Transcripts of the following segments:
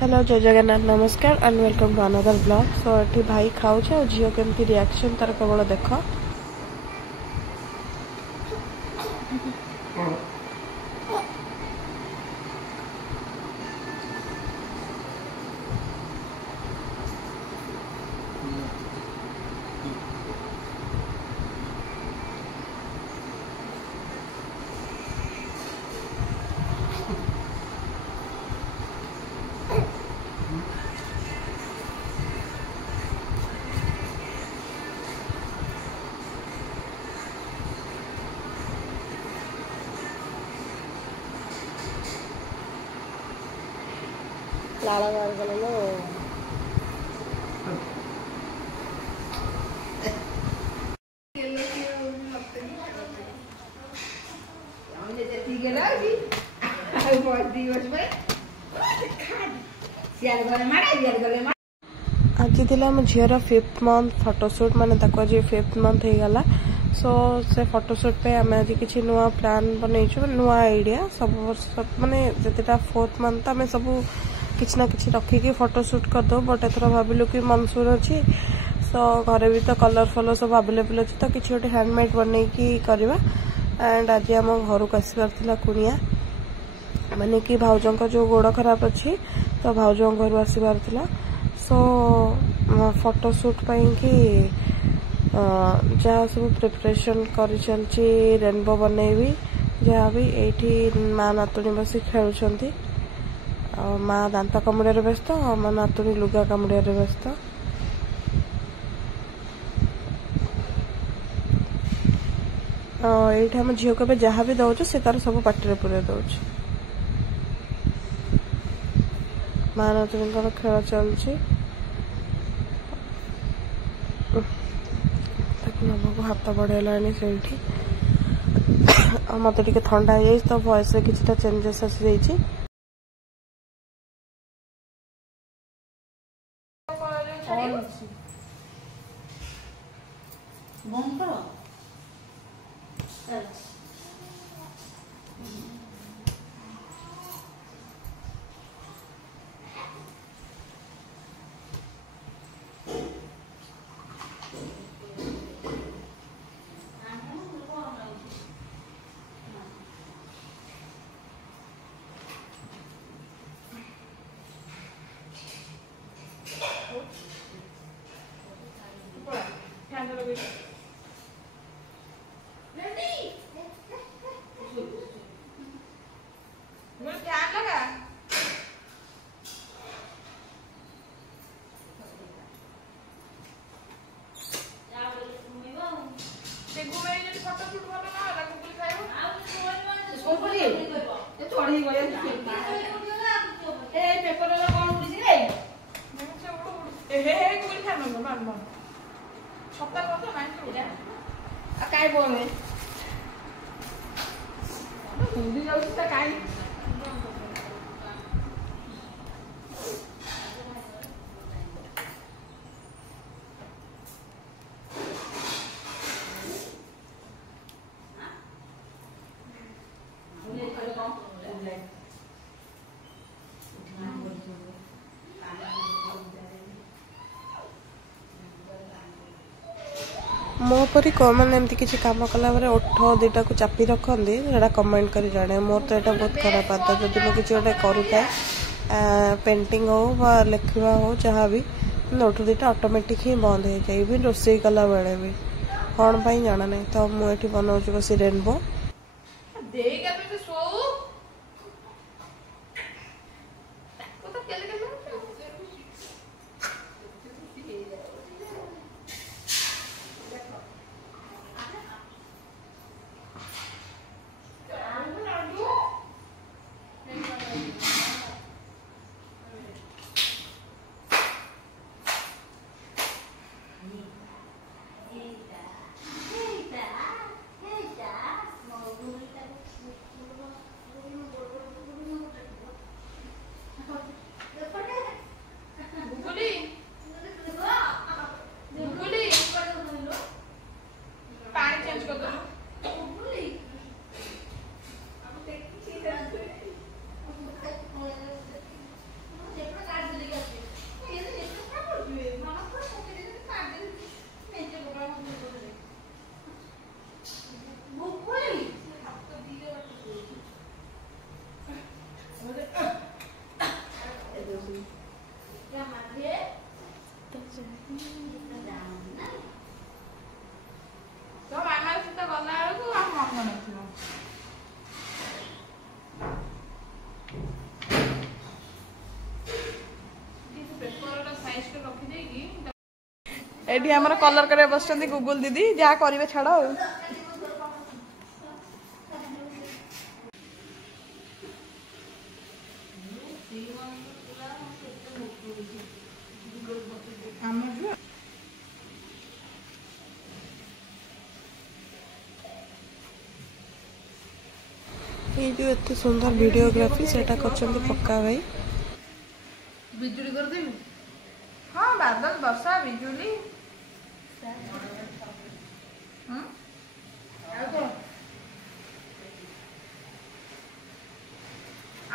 Hello जय जगन्नाथ नमस्कार and welcome to another blog. So ये भाई खाऊे और झील केमती रिएक्शन तार केवल देख। लाड़ मारगल आज थी आम झीर 5th मंथ फोटोशूट माने आज 5th मंथ हो गला। सो से फोटोशूट पे आम आज किसी नुआ प्लान बनईचु नुआ आइडिया सब वर्ष माने जितेटा 4th मंथ आम सब किसी ना किसी रखिकी फोटोशूट करदे। बट एथर भाविलु कि मनसून अच्छी सो घरे भी तो कलर फलर सब अवेलेबल अच्छी तो किसी गोटे हैंडमेड बनईकी करवा। एंड आज आम घर को आसबार कुनिया माने कि भाउजों जो गोड़ खराब अच्छी तो भाउजों घर आसबार सो फोटोशूट कि जहाँ सब प्रिपरेशन कर चलची रेनबो बनईबी जहाँ भी ये माँ नातुणी बस खेलुंट माँ दांत कामुड़े व्यस्त माँ नातुणी लुगा कामुड़े व्यस्त। ये आम झील को जहाँ भी दौर से तार सब पार्टी पूरे दौर माँ नातुणी खेल चलची मामा को हाथ बढ़ेगा से मत ठंडा हो तो वॉइस रे किछटा चेंजेस आसी जाइए। मो परी मैंने एमती किसी कम कला ओठ दुटा को चापी रखती से कमेंट कर जाने मोर तो यहाँ बहुत खराब आता जब मुझे किसी गोटे करूए पेंटिंग हो लिखा हो जहाँ भी ओठ दुटा ऑटोमेटिक ही बंद हो जाए इवन रोसई कला बेले भी कौन पाई जाना नहीं। तो मुझे बनाऊँ बस रेनबो एठी हमर कलर करे बसचंदी गूगल दीदी जा करिवे छाड़ो ये जो इतने सुंदर वीडियोग्राफी सेटा करछंती पक्का भाई बिजुली कर देबी हां बादल वर्षा बिजुली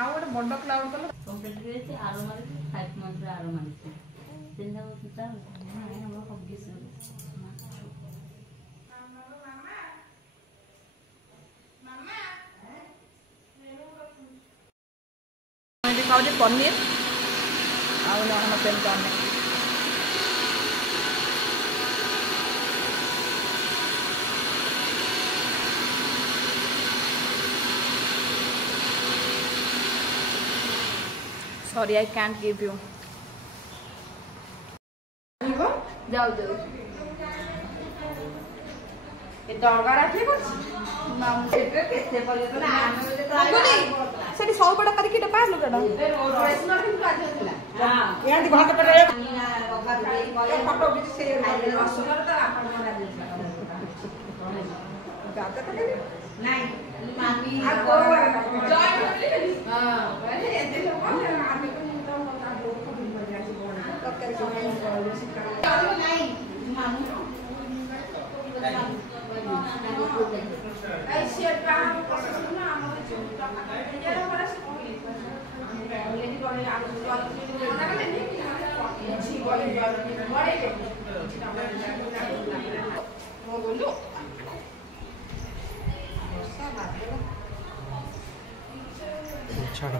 आउ गोटे बड़ क्लाउड कलर कंप्लीट होइছে আরো মানে 5 मंथ रे आरो मानছে তিনটা বছর মানে আমরা সব কিছু मैं दिखाओ जे पनीर आउ ना हम पेन करने Sorry, I can't give you. जाओ जाओ ए डगा राखले करछ मामू सेटे केते पले तो आमे बोले सेठी 100 बड़ा करके डपा लो डा हां यादी भात पड़े फोटो भी से असर तो आपन बना दे जाता तो नहीं मामी आ को जॉइन हां अरे एते लोग आमे को तो मजा से बना तब करके नहीं मामू ऐसे काम प्रोसेस ना हमर जोटा ये बड़ा से लेनी बड़े आलू वाला ना करे नहीं छी बड़े बड़े वो बोलो छाड़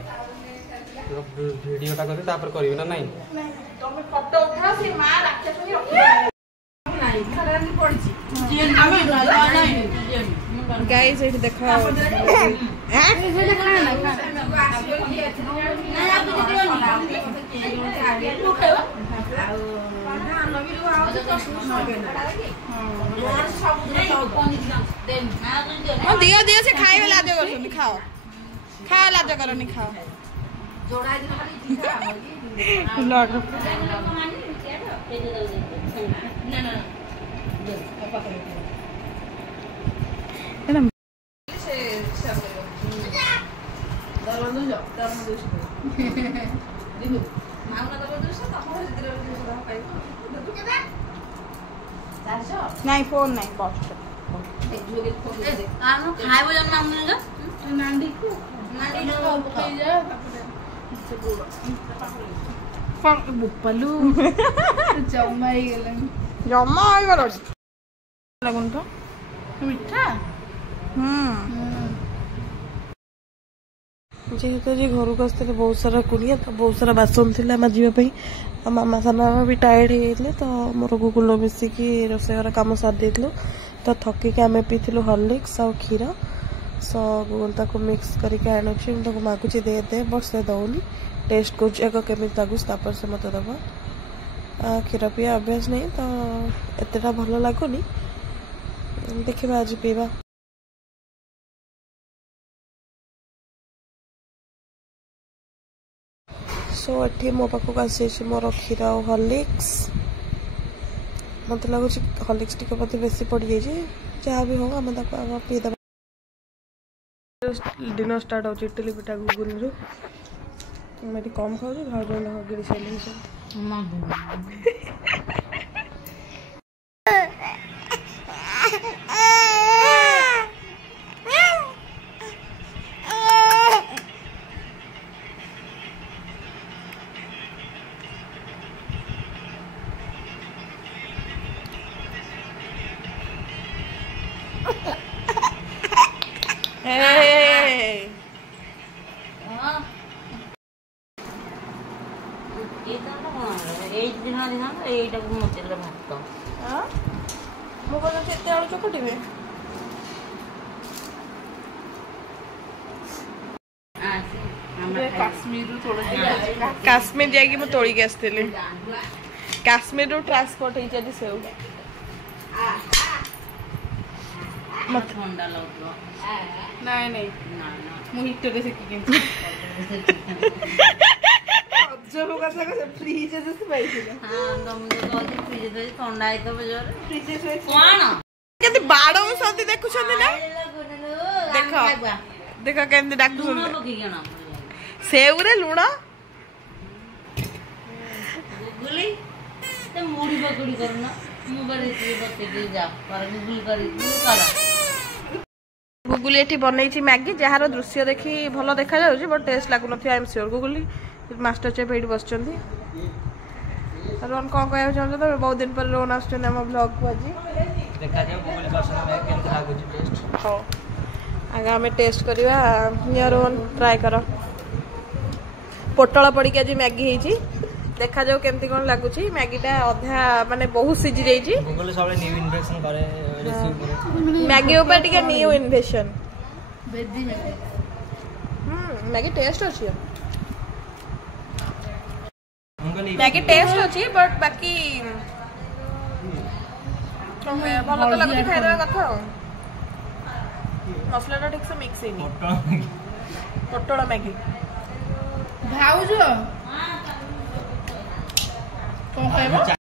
वीडियो टा करते तापर करिवे ना नहीं तमे फोटो उठा से मां राक्षस नहीं रखी नहीं खरानी पड़ची गाइस ये देखो हैं ये देखा ना दियो दियो से खाए वाला दे करछन खाओ खाओ ला दे करनी खाओ जोड़ा दिन खाली लग ना ना से सब दरवाजा जो दरवाजा दिनु माउना दरवाजा तो हम जितरे पाइबो नहीं फोन नहीं बस आनो खाइबो जन मामू ने नांडी को खाई जा फंग बुपलू जम्मा ही गलो लागुन तो मिठा जेहेतु जी घर को आसते बहुत सारा कुड़िया तो बहुत सारा बासन थी माजिबा मामा साना भी टायर्ड हो तो मोर गुगुल मिसिकी रोषेईर कम सारी देलु तो थकिक आम पीलु हॉर्लिक्स आ क्षीर सो गुगुल ताको मिक्स करके आणुची मागुची दे दे बट से दौनी टेस्ट कर केमी लगुच तापर से मत दबा क्षीर पीवा अभ्यास नहीं तो एतेटा भल लगुनि देखा आज पीवा सो ये मो पाखक आसी मोर क्षीर हॉर्लिक्स मत लगुच हॉर्लिक्स टी बोधे बेसी पड़ जाए जहाँ भी हो आम पीद डिनर स्टार्ट हो इटली पिठा गुगुल रु कम खाऊ भाव गिरी सारे सब काश्मीर जाइए तोड़ी के आसती काश्मीर ट्रांसपोर्ट होई जे सेउ ठंडा लगो नहीं नहीं ना ना मु हीटर से की जो होगा से फ्रीज से पाइथिला हां तुम जो कहते फ्रिज दे ठंडा है तो बजर फ्रीज से कोन केते बाड़ो सती देखु छथि ना देखो देखो केते डाकु लूण पकी गना सेउ रे लूण गुगली ते मुड़ी पकड़ी करना मु करे ते बते दे जा पर गुगल करी करा गुगली एठी बनैछि मैगी जहार दृश्य देखि भलो देखा जाउछि बट टेस्ट लागु नथि आई एम श्योर गुगली मास्टर चेफ एठी बसचंदी रोन को कहया चाहछो तो बहुत दिन पर रोन आछन हम ब्लॉग को आज देखा जाओ गूगल वर्सन में केन लागु छी टेस्ट हो आगे हमें टेस्ट करवा नियर रोन ट्राई करो पोटल पड़ी के आज मैगी हेछि देखा जाओ केमती कोन लागु छी मैगीटा अधा माने बहुत सिझी जाई छी गूगल सबले न्यू इन्वेंशन करे रिसीव करे मैगी ऊपर टिके न्यू इन्वेंशन बेदी मैगी टेस्ट अछि हमको नहीं मैगी टेस्ट अछि बट बाकी भलो तो लगुची खाइ देबा कथा मसलाटा ठीक से मिक्स हेनी पोटल मैगी भाउजो कौन खाइबो